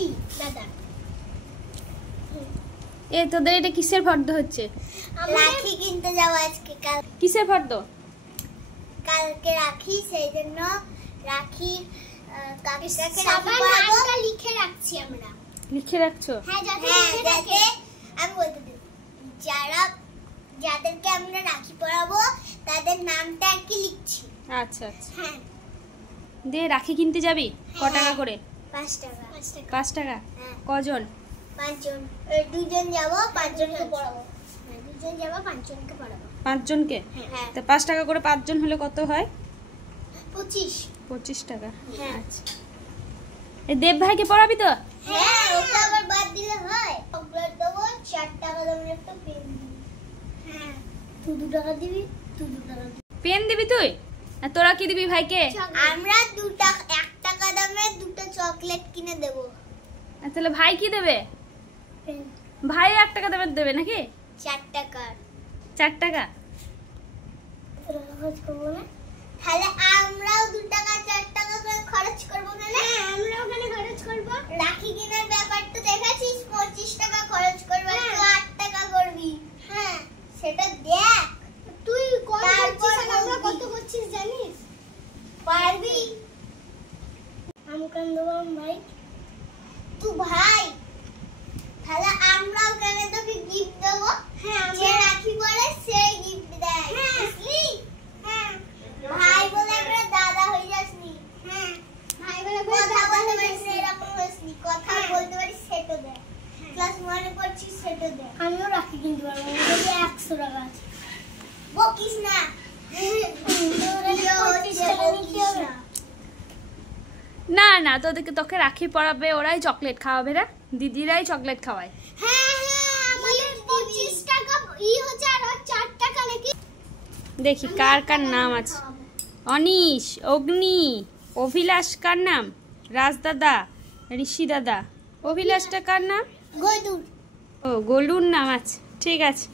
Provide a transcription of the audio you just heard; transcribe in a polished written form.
ঋষি দাদা। এ তোদের এটা কিসের ফর্দ হচ্ছে? রাখি কিনতে যাবো আজকে। কিসের ফর্দ? কালকে রাখি, সেই জন্য রাখি কাকিটাকে রাখি পরাবো। লিখে রাখছি আমরা। লিখে রাখছো? হ্যাঁ, যাতে আমি বলতে দিই, যাদেরকে আমরা রাখি পরাবো তাদের নামটা আর কি লিখছি। আচ্ছা আচ্ছা। হ্যাঁ। দে রাখি কিনতে যাবি? ক টাকা করে? 5 টাকা। 5 টাকা? হ্যাঁ। কজন? 5 জন। 2 জন যাব, 5 জনকে পড়াবো। 2 জন যাব, 5 জনকে পড়াবো। 5 জনকে? হ্যাঁ। তো 5 টাকা করে 5 জন হলে কত হয়? 25 টাকা। হ্যাঁ। আচ্ছা। এই দেব ভাইকে পড়াবি তো? হ্যাঁ, ওটা আবার বাদ দিলে হয়। চকলেট দেবো, 4 টাকা দামের একটা পেন দিবি। হ্যাঁ। তুই 2 টাকা দিবি, তুই 2 টাকা দিবি। পেন দিবি তুই? আর তোরা কি দিবি ভাইকে? আমরা 1 টাকা দামের 2টা চকলেট কিনে দেব। আর তাহলে ভাই কি দেবে? পেন। ভাই 1 টাকা দামের দেবে নাকি? 4 টাকার। 4 টাকা? খরচ করবো না? তাহলে আমরাও 2 টাকা 4 টাকা করে খরচ করবো না? হ্যাঁ, আমরা ওখানে খরচ করবো। রাখি কেনার ব্যাপারটা দেখেছিস? 25 টাকা খরচ করবি, তুই 8 টাকা করবি। হ্যাঁ, সেটা দেখ। তুই কত করছিস আর আমরা কত করছিস জানিস? পারবি? আমি কেন দেবো ভাই? তুই ভাই, তাহলে আমরাও কেন তোকে গিফট দেবো? হ্যাঁ, যে রাখি পরে সেই গিফট দেয়। বুঝলি? হ্যাঁ। ভাই বলে আমরা দাদা হয়ে যাসনি। হ্যাঁ। ভাই বলে কথা বলতে পারিস এরকম হসনি, কথা বলতে পারিস সেটা দে। ক্লাস 1 পড়ছিস সেটা দে। আমিও রাখি কিনতে পারবো, যদি 100 টাকা আছে। বকিস না। না না, তোকে রাখি পরাবে, ওরাই চকলেট খাওয়াবে রে, দিদিরাই চকলেট খাওয়ায়। হ্যাঁ হ্যাঁ, আমাদের 25 টাকা হচ্ছে আর 4 টাকা নাকি। দেখি কার কার নাম আছে। অনিশ, অগ্নি, অভিলাষ কার নাম? রাজদাদা, ঋষি দাদা। অভিলাষটা কার নাম? গোলুর। ও গোলুর নাম আছে, ঠিক আছে।